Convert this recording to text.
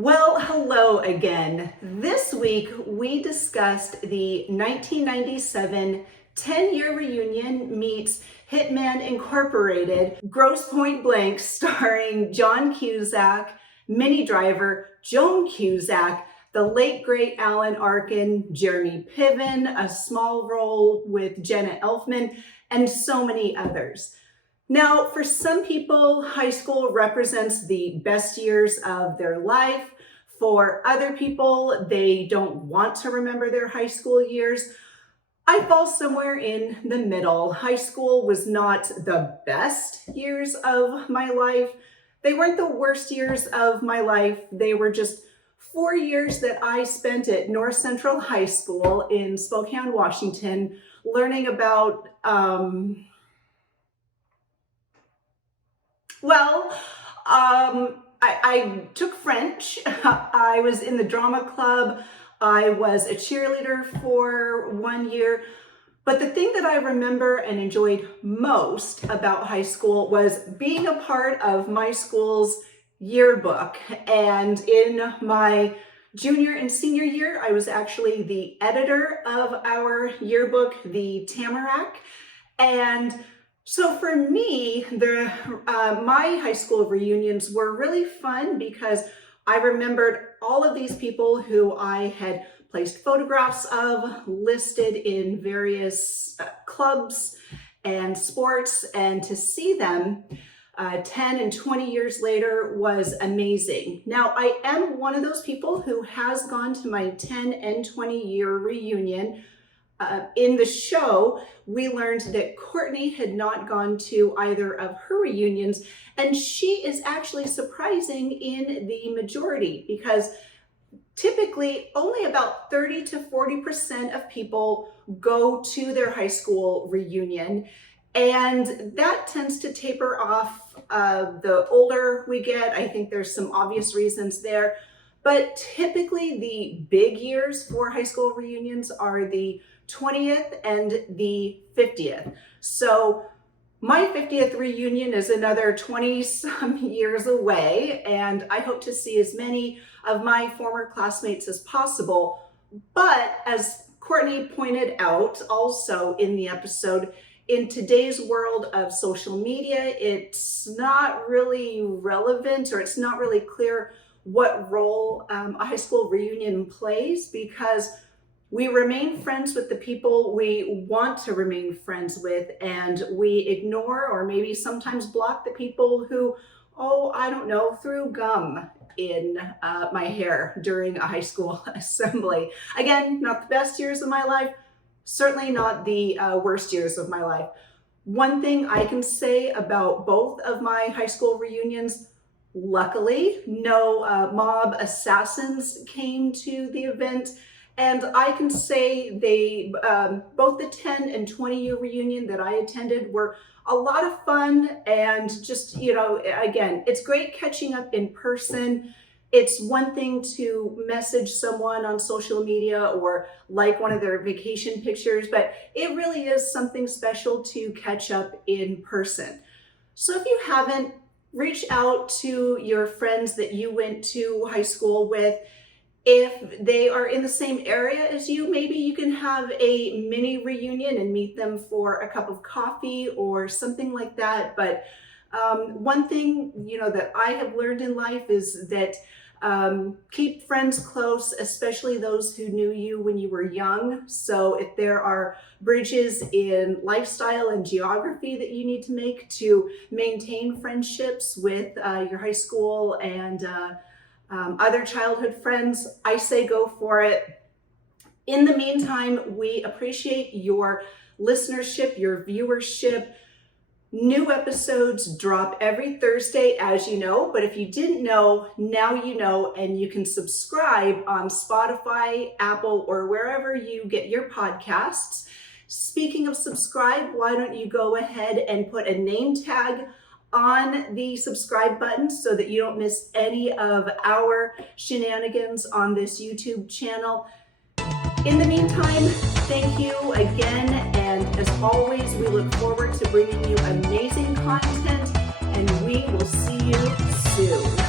Well, hello again. This week we discussed the 1997 10-year reunion meets Hitman Incorporated, Grosse Point Blank, starring John Cusack, Minnie Driver, Joan Cusack, the late great Alan Arkin, Jeremy Piven, a small role with Jenna Elfman, and so many others. Now, for some people, high school represents the best years of their life. For other people, they don't want to remember their high school years. I fall somewhere in the middle. High school was not the best years of my life. They weren't the worst years of my life. They were just 4 years that I spent at North Central High School in Spokane, Washington, learning about, I took French. I was in the drama club. I was a cheerleader for 1 year. But the thing that I remember and enjoyed most about high school was being a part of my school's yearbook. And in my junior and senior year, I was actually the editor of our yearbook, the Tamarack. And so for me, my high school reunions were really fun because I remembered all of these people who I had placed photographs of, listed in various clubs and sports, and to see them 10 and 20 years later was amazing. Now, I am one of those people who has gone to my 10 and 20 year reunion. In the show, we learned that Courtney had not gone to either of her reunions, and she is actually surprising in the majority because typically only about 30 to 40% of people go to their high school reunion, and that tends to taper off the older we get. I think there's some obvious reasons there, but typically the big years for high school reunions are the 20th and the 50th. So my 50th reunion is another 20 some years away, and I hope to see as many of my former classmates as possible. But as Courtney pointed out also in the episode, in today's world of social media, it's not really relevant, or it's not really clear what role a high school reunion plays, because we remain friends with the people we want to remain friends with, and we ignore or maybe sometimes block the people who, I don't know, threw gum in my hair during a high school assembly. Again, not the best years of my life, certainly not the worst years of my life. One thing I can say about both of my high school reunions: luckily, no mob assassins came to the event. And I can say they, both the 10 and 20 year reunion that I attended were a lot of fun. And just, again, it's great catching up in person. It's one thing to message someone on social media or like one of their vacation pictures, but it really is something special to catch up in person. So if you haven't, reach out to your friends that you went to high school with. If they are in the same area as you, maybe you can have a mini reunion and meet them for a cup of coffee or something like that. But one thing, that I have learned in life is that keep friends close, especially those who knew you when you were young. So if there are bridges in lifestyle and geography that you need to make to maintain friendships with your high school and other childhood friends, I say go for it. In the meantime, we appreciate your listenership, your viewership. New episodes drop every Thursday, as you know, but if you didn't know, now you know, and you can subscribe on Spotify, Apple, or wherever you get your podcasts. Speaking of subscribe, why don't you go ahead and put a name tag on the subscribe button so that you don't miss any of our shenanigans on this YouTube channel. In the meantime, thank you again, and as always, we look forward to bringing you amazing content, and we will see you soon.